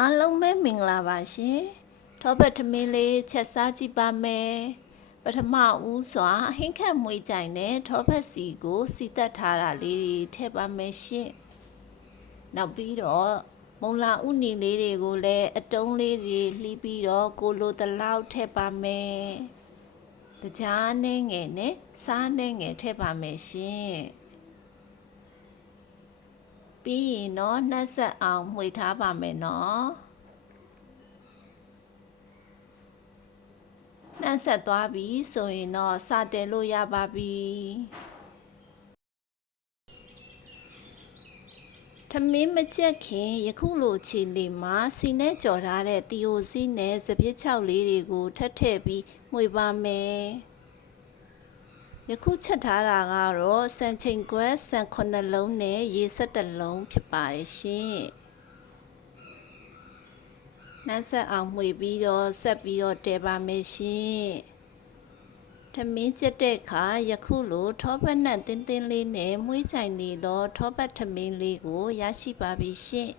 အားလုံးပဲမင်္ဂလာပါရှင်ထောပတ်ထမင်းလေးချက်စားကြည့်ပါမယ်ပထမဦးစွာဟင်းခတ်မွေးကြိုင်နဲ့ထောပတ်စီကိုစီတက်ထားတာလေးထည့်ပါမယ်ရှင်နောက်ပြီးတော့မုံလာဥနီလေးတွေကိုလည်းအတုံးလေးတွေလှီးပြီးတော့ကိုလိုတလောက်ထည့်ပါမယ်တကြားနဲ့ငယ်နဲ့စားနဲ့ငယ်ထည့်ပါမယ်ရှင်ပြီးရင်တော့နှက်ဆက်အောင်မှွေထားပါမယ်နော်နှက်ဆက်သွားပြီဆိုရင်တော့စတယ်လို့ရပါပြီထမင်းမကြက်ခင်ယခုလိုခြေနေမှာစီနဲ့ကြော်ထားတဲ့တီယိုစီနဲ့စပစ်ချောက်လေးတွေကိုထပ်ထည့်ပြီးမှွေပါမယ်ယခုချက်ထားတာကတော့စံချိန်ခွက်စံ9လုံးနဲ့ရေ17လုံးဖြစ်ပါတယ်ရှင်နှမ်းဆက်အောင်မှွေပြီးတော့ဆက်ပြီးတော့တဲပါမယ်ရှင်ထမင်းကျက်တဲ့အခါယခုလိုထောပတ်နံတင်းတင်းလေးနဲ့မွှေးကြိုင်နေတော့ထောပတ်ထမင်းလေးကိုရရှိပါပြီရှင်